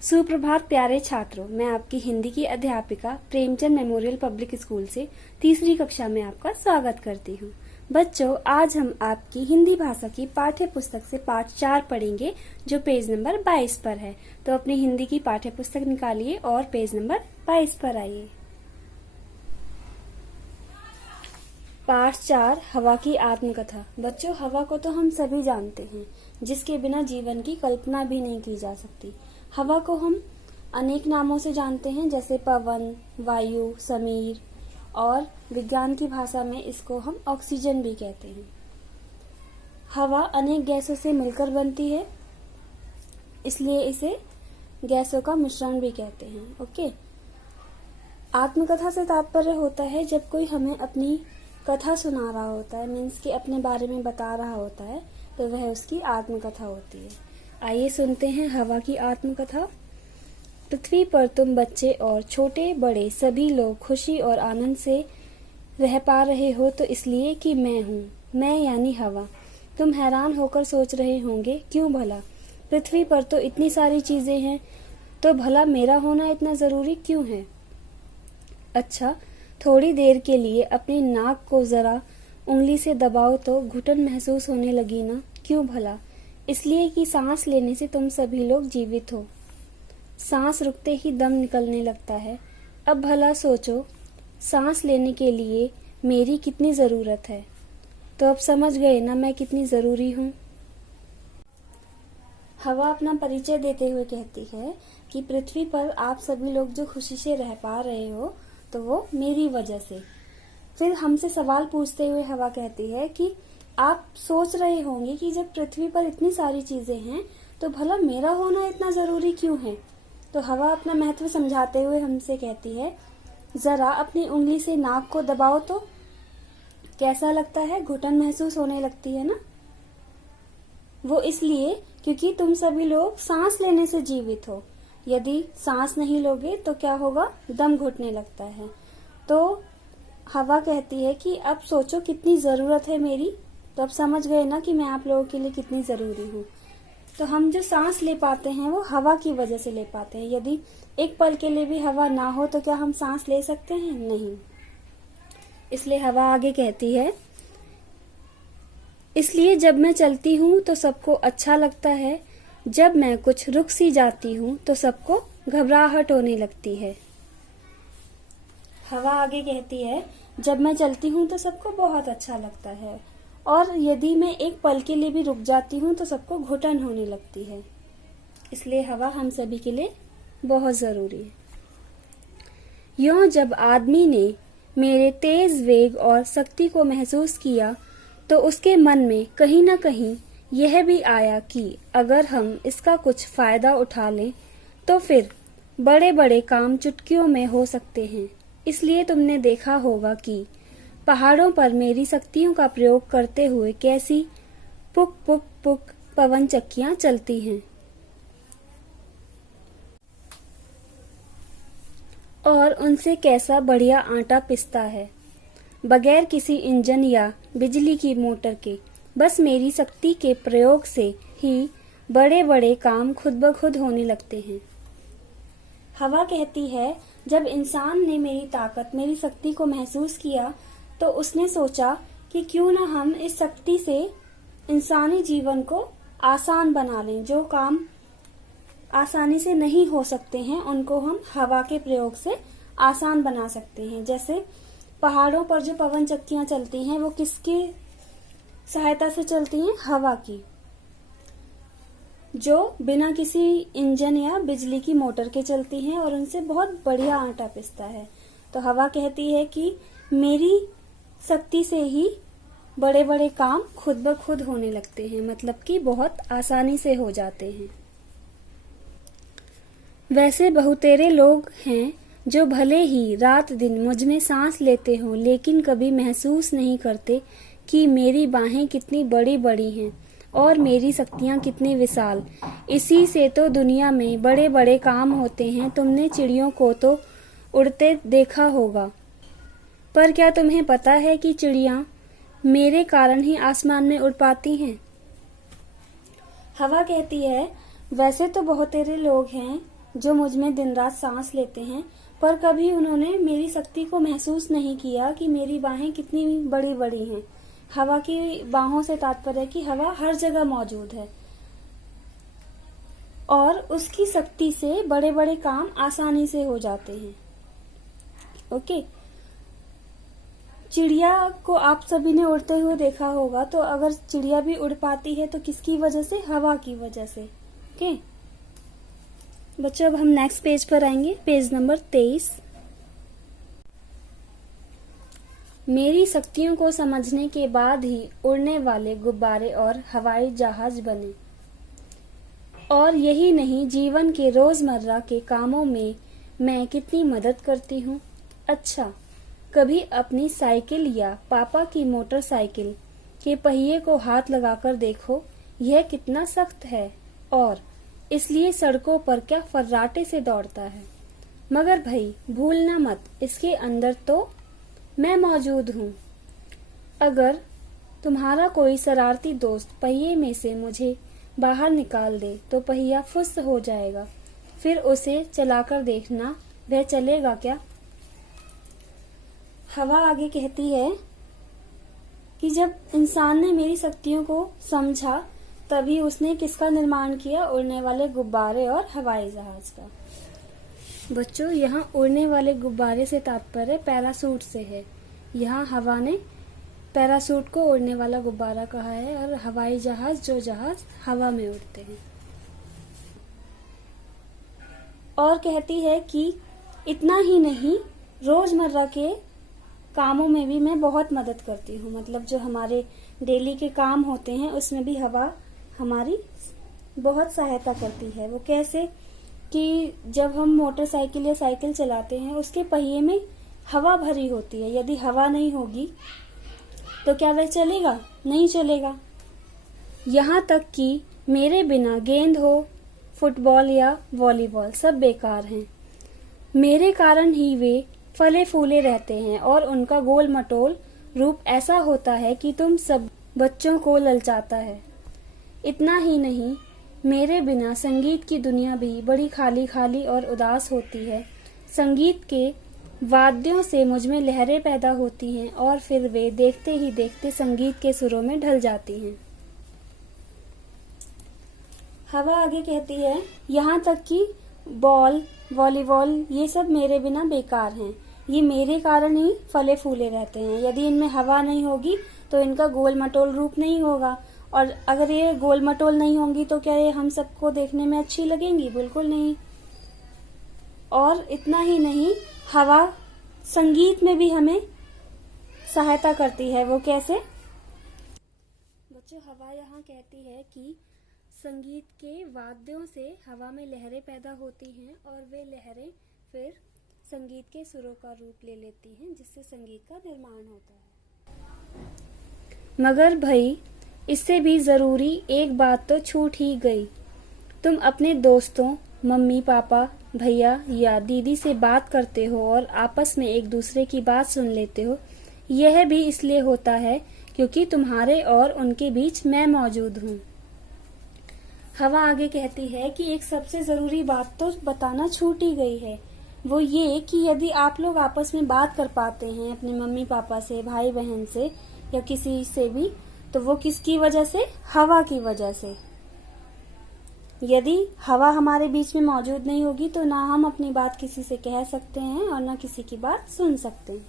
सुप्रभात प्यारे छात्रों, मैं आपकी हिंदी की अध्यापिका प्रेमचंद मेमोरियल पब्लिक स्कूल से तीसरी कक्षा में आपका स्वागत करती हूँ। बच्चों, आज हम आपकी हिंदी भाषा की पाठ्य पुस्तक से पाठ 4 पढ़ेंगे जो पेज नंबर 22 पर है। तो अपनी हिंदी की पाठ्य पुस्तक निकालिए और पेज नंबर 22 पर आइए। पाठ 4 हवा की आत्मकथा। बच्चों, हवा को तो हम सभी जानते हैं, जिसके बिना जीवन की कल्पना भी नहीं की जा सकती। हवा को हम अनेक नामों से जानते हैं, जैसे पवन, वायु, समीर, और विज्ञान की भाषा में इसको हम ऑक्सीजन भी कहते हैं। हवा अनेक गैसों से मिलकर बनती है, इसलिए इसे गैसों का मिश्रण भी कहते हैं। ओके। आत्मकथा से तात्पर्य होता है जब कोई हमें अपनी कथा सुना रहा होता है, मीन्स कि अपने बारे में बता रहा होता है, तो वह उसकी आत्मकथा होती है। आइए सुनते हैं हवा की आत्मकथा। पृथ्वी पर तुम बच्चे और छोटे बड़े सभी लोग खुशी और आनंद से रह पा रहे हो तो इसलिए कि मैं हूँ, मैं यानी हवा। तुम हैरान होकर सोच रहे होंगे, क्यों भला? पृथ्वी पर तो इतनी सारी चीजें हैं, तो भला मेरा होना इतना जरूरी क्यों है? अच्छा, थोड़ी देर के लिए अपनी नाक को जरा उंगली से दबाओ तो घुटन महसूस होने लगी ना? क्यों भला? इसलिए कि सांस लेने से तुम सभी लोग जीवित हो। सांस रुकते ही दम निकलने लगता है। अब भला सोचो, सांस लेने के लिए मेरी कितनी जरूरत है। तो अब समझ गए ना मैं कितनी जरूरी हूँ। हवा अपना परिचय देते हुए कहती है कि पृथ्वी पर आप सभी लोग जो खुशी से रह पा रहे हो तो वो मेरी वजह से। फिर हमसे सवाल पूछते हुए हवा कहती है कि आप सोच रहे होंगे कि जब पृथ्वी पर इतनी सारी चीजें हैं तो भला मेरा होना इतना जरूरी क्यों है? तो हवा अपना महत्व समझाते हुए हमसे कहती है, जरा अपनी उंगली से नाक को दबाओ तो कैसा लगता है? घुटन महसूस होने लगती है ना? वो इसलिए क्योंकि तुम सभी लोग सांस लेने से जीवित हो। यदि सांस नहीं लोगे तो क्या होगा? दम घुटने लगता है। तो हवा कहती है कि अब सोचो कितनी जरूरत है मेरी। तो अब समझ गए ना कि मैं आप लोगों के लिए कितनी जरूरी हूँ। तो हम जो सांस ले पाते हैं वो हवा की वजह से ले पाते हैं। यदि एक पल के लिए भी हवा ना हो तो क्या हम सांस ले सकते हैं? नहीं। इसलिए हवा आगे कहती है, इसलिए जब मैं चलती हूँ तो सबको अच्छा लगता है, जब मैं कुछ रुक सी जाती हूँ तो सबको घबराहट होने लगती है। हवा आगे कहती है, जब मैं चलती हूँ तो सबको बहुत अच्छा लगता है, और यदि मैं एक पल के लिए भी रुक जाती हूँ तो सबको घुटन होने लगती है। इसलिए हवा हम सभी के लिए बहुत जरूरी है। यूं जब आदमी ने मेरे तेज वेग और शक्ति को महसूस किया तो उसके मन में कहीं न कहीं यह भी आया कि अगर हम इसका कुछ फायदा उठा लें तो फिर बड़े बड़े काम चुटकियों में हो सकते हैं। इसलिए तुमने देखा होगा कि पहाड़ों पर मेरी शक्तियों का प्रयोग करते हुए कैसी पुक पुक पुक पवन चक्कियां चलती हैं, और उनसे कैसा बढ़िया आटा पिसता है, बगैर किसी इंजन या बिजली की मोटर के। बस मेरी शक्ति के प्रयोग से ही बड़े बड़े काम खुद ब खुद होने लगते हैं। हवा कहती है, जब इंसान ने मेरी ताकत, मेरी शक्ति को महसूस किया तो उसने सोचा कि क्यों ना हम इस शक्ति से इंसानी जीवन को आसान बना लें। जो काम आसानी से नहीं हो सकते हैं उनको हम हवा के प्रयोग से आसान बना सकते हैं। जैसे पहाड़ों पर जो पवन चक्कियां चलती हैं वो किसकी सहायता से चलती हैं? हवा की, जो बिना किसी इंजन या बिजली की मोटर के चलती हैं और उनसे बहुत बढ़िया आटा पिसता है। तो हवा कहती है कि मेरी शक्ति से ही बड़े बड़े काम खुद ब खुद होने लगते हैं, मतलब कि बहुत आसानी से हो जाते हैं। वैसे बहुतेरे लोग हैं जो भले ही रात दिन मुझ में सांस लेते हों लेकिन कभी महसूस नहीं करते कि मेरी बाहें कितनी बड़ी बड़ी हैं और मेरी शक्तियां कितनी विशाल। इसी से तो दुनिया में बड़े बड़े काम होते हैं। तुमने चिड़ियों को तो उड़ते देखा होगा, पर क्या तुम्हें पता है कि चिड़ियां मेरे कारण ही आसमान में उड़ पाती हैं? हवा कहती है, वैसे तो बहुतेरे लोग हैं जो मुझ में दिन रात सांस लेते हैं, पर कभी उन्होंने मेरी शक्ति को महसूस नहीं किया कि मेरी बाहें कितनी बड़ी बड़ी हैं। हवा की बाहों से तात्पर्य है कि हवा हर जगह मौजूद है और उसकी शक्ति से बड़े बड़े काम आसानी से हो जाते हैं। ओके, चिड़िया को आप सभी ने उड़ते हुए देखा होगा, तो अगर चिड़िया भी उड़ पाती है तो किसकी वजह से? हवा की वजह से। ओके बच्चों, अब हम नेक्स्ट पेज पर आएंगे, पेज नंबर 23। मेरी शक्तियों को समझने के बाद ही उड़ने वाले गुब्बारे और हवाई जहाज बने। और यही नहीं, जीवन के रोजमर्रा के कामों में मैं कितनी मदद करती हूँ। अच्छा, कभी अपनी साइकिल या पापा की मोटरसाइकिल के पहिए को हाथ लगाकर देखो, यह कितना सख्त है और इसलिए सड़कों पर क्या फर्राटे से दौड़ता है। मगर भाई भूलना मत, इसके अंदर तो मैं मौजूद हूँ। अगर तुम्हारा कोई शरारती दोस्त पहिए में से मुझे बाहर निकाल दे तो पहिया फुस हो जाएगा, फिर उसे चलाकर देखना, वह चलेगा क्या? हवा आगे कहती है कि जब इंसान ने मेरी शक्तियों को समझा तभी उसने किसका निर्माण किया? उड़ने वाले गुब्बारे और हवाई जहाज का। बच्चों, यहाँ उड़ने वाले गुब्बारे से तात्पर्य पैरासूट से है। यहाँ हवा ने पैरासूट को उड़ने वाला गुब्बारा कहा है और हवाई जहाज जो जहाज हवा में उड़ते हैं। और कहती है कि इतना ही नहीं, रोजमर्रा के कामों में भी मैं बहुत मदद करती हूँ। मतलब जो हमारे डेली के काम होते हैं उसमें भी हवा हमारी बहुत सहायता करती है। वो कैसे? कि जब हम मोटरसाइकिल या साइकिल चलाते हैं उसके पहिए में हवा भरी होती है। यदि हवा नहीं होगी तो क्या वह चलेगा? नहीं चलेगा। यहाँ तक कि मेरे बिना गेंद हो, फुटबॉल या वॉलीबॉल सब बेकार हैं। मेरे कारण ही वे फले फूले रहते हैं और उनका गोल मटोल रूप ऐसा होता है कि तुम सब बच्चों को ललचाता है। इतना ही नहीं, मेरे बिना संगीत की दुनिया भी बड़ी खाली खाली और उदास होती है। संगीत के वाद्यों से मुझ में लहरें पैदा होती हैं और फिर वे देखते ही देखते संगीत के सुरों में ढल जाती हैं। हवा आगे कहती है, यहाँ तक कि बॉल, वॉलीबॉल ये सब मेरे बिना बेकार हैं। ये मेरे कारण ही फले फूले रहते हैं। यदि इनमें हवा नहीं होगी तो इनका गोल मटोल रूप नहीं होगा, और अगर ये गोल मटोल नहीं होंगी तो क्या ये हम सबको देखने में अच्छी लगेंगी? बिल्कुल नहीं। और इतना ही नहीं, हवा संगीत में भी हमें सहायता करती है। वो कैसे? बच्चों, हवा यहाँ कहती है कि संगीत के वाद्यों से हवा में लहरें पैदा होती हैं और वे लहरें फिर संगीत के सुरों का रूप ले लेती हैं, जिससे संगीत का निर्माण होता है। मगर भाई इससे भी जरूरी एक बात तो छूट ही गई। तुम अपने दोस्तों, मम्मी पापा, भैया या दीदी से बात करते हो और आपस में एक दूसरे की बात सुन लेते हो। यह भी इसलिए होता है क्योंकि तुम्हारे और उनके बीच मैं मौजूद हूँ। हवा आगे कहती है कि एक सबसे जरूरी बात तो बताना छूट ही गई है। वो ये कि यदि आप लोग आपस में बात कर पाते हैं अपने मम्मी पापा से, भाई बहन से या किसी से भी, तो वो किसकी वजह से? हवा की वजह से। यदि हवा हमारे बीच में मौजूद नहीं होगी तो ना हम अपनी बात किसी से कह सकते हैं और ना किसी की बात सुन सकते हैं।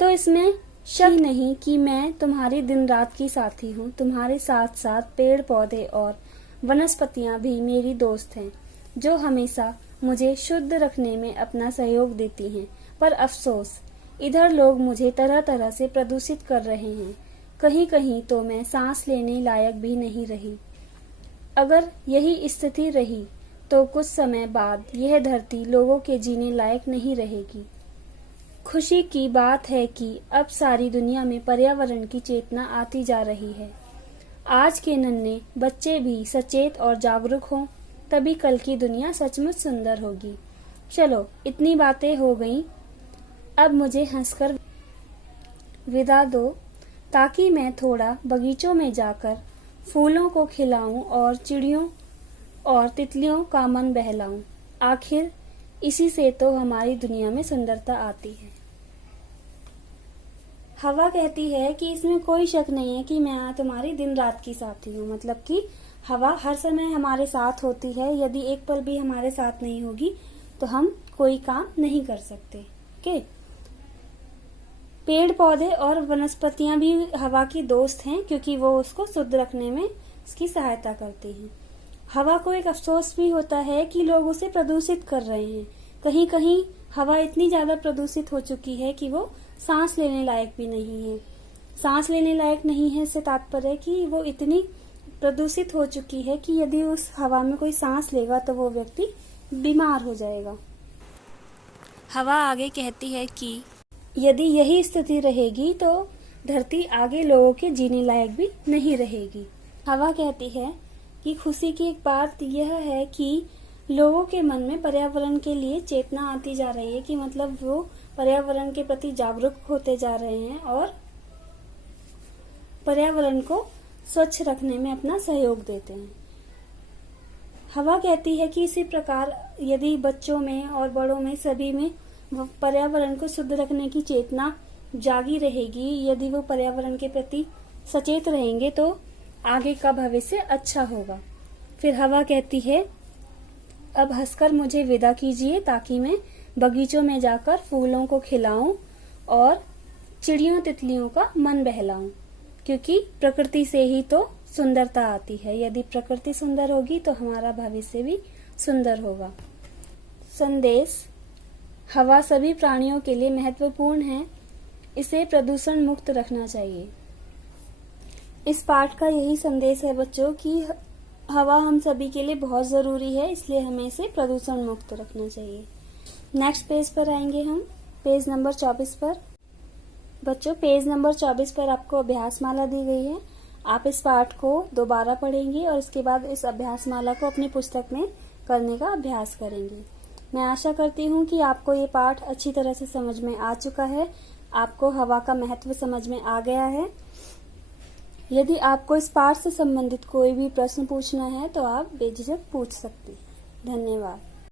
तो इसमें शक नहीं कि मैं तुम्हारी दिन रात की साथी हूँ। तुम्हारे साथ साथ पेड़ पौधे और वनस्पतियां भी मेरी दोस्त हैं, जो हमेशा मुझे शुद्ध रखने में अपना सहयोग देती हैं। पर अफसोस, इधर लोग मुझे तरह तरह से प्रदूषित कर रहे हैं। कहीं कहीं तो मैं सांस लेने लायक भी नहीं रही। अगर यही स्थिति रही तो कुछ समय बाद यह धरती लोगों के जीने लायक नहीं रहेगी। खुशी की बात है कि अब सारी दुनिया में पर्यावरण की चेतना आती जा रही है। आज के नन्हे बच्चे भी सचेत और जागरूक हों, तभी कल की दुनिया सचमुच सुंदर होगी। चलो, इतनी बातें हो गईं, अब मुझे हंसकर विदा दो ताकि मैं थोड़ा बगीचों में जाकर फूलों को खिलाऊं और चिड़ियों और तितलियों का मन बहलाऊं। आखिर इसी से तो हमारी दुनिया में सुंदरता आती है। हवा कहती है कि इसमें कोई शक नहीं है कि मैं तुम्हारी दिन रात की साथी हूँ। मतलब कि हवा हर समय हमारे साथ होती है। यदि एक पल भी हमारे साथ नहीं होगी तो हम कोई काम नहीं कर सकते। ओके। पेड़ पौधे और वनस्पतियां भी हवा की दोस्त हैं, क्योंकि वो उसको शुद्ध रखने में उसकी सहायता करती हैं। हवा को एक अफसोस भी होता है कि लोग उसे प्रदूषित कर रहे हैं। कहीं कहीं हवा इतनी ज्यादा प्रदूषित हो चुकी है कि वो सांस लेने लायक भी नहीं है। सांस लेने लायक नहीं है इससे तात्पर्य है कि वो इतनी प्रदूषित हो चुकी है कि यदि उस हवा में कोई सांस लेगा तो वो व्यक्ति बीमार हो जाएगा। हवा आगे कहती है कि यदि यही स्थिति रहेगी तो धरती आगे लोगों के जीने लायक भी नहीं रहेगी। हवा कहती है कि खुशी की एक बात यह है कि लोगों के मन में पर्यावरण के लिए चेतना आती जा रही है, कि मतलब वो पर्यावरण के प्रति जागरूक होते जा रहे हैं और पर्यावरण को स्वच्छ रखने में अपना सहयोग देते हैं। हवा कहती है कि इसी प्रकार यदि बच्चों में और बड़ों में सभी में पर्यावरण को शुद्ध रखने की चेतना जागी रहेगी, यदि वो पर्यावरण के प्रति सचेत रहेंगे तो आगे का भविष्य अच्छा होगा। फिर हवा कहती है, अब हंसकर मुझे विदा कीजिए ताकि मैं बगीचों में जाकर फूलों को खिलाऊं और चिड़ियों तितलियों का मन बहलाऊं, क्योंकि प्रकृति से ही तो सुंदरता आती है। यदि प्रकृति सुंदर होगी तो हमारा भविष्य भी सुंदर होगा। संदेश: हवा सभी प्राणियों के लिए महत्वपूर्ण है, इसे प्रदूषण मुक्त रखना चाहिए। इस पाठ का यही संदेश है बच्चों कि हवा हम सभी के लिए बहुत जरूरी है, इसलिए हमें इसे प्रदूषण मुक्त रखना चाहिए। नेक्स्ट पेज पर आएंगे हम, पेज नंबर 24 पर। बच्चों, पेज नंबर 24 पर आपको अभ्यासमाला दी गई है। आप इस पाठ को दोबारा पढ़ेंगे और इसके बाद इस अभ्यासमाला को अपनी पुस्तक में करने का अभ्यास करेंगे। मैं आशा करती हूँ कि आपको ये पाठ अच्छी तरह से समझ में आ चुका है, आपको हवा का महत्व समझ में आ गया है। यदि आपको इस पाठ से संबंधित कोई भी प्रश्न पूछना है तो आप बेझिझक पूछ सकते हैं। धन्यवाद।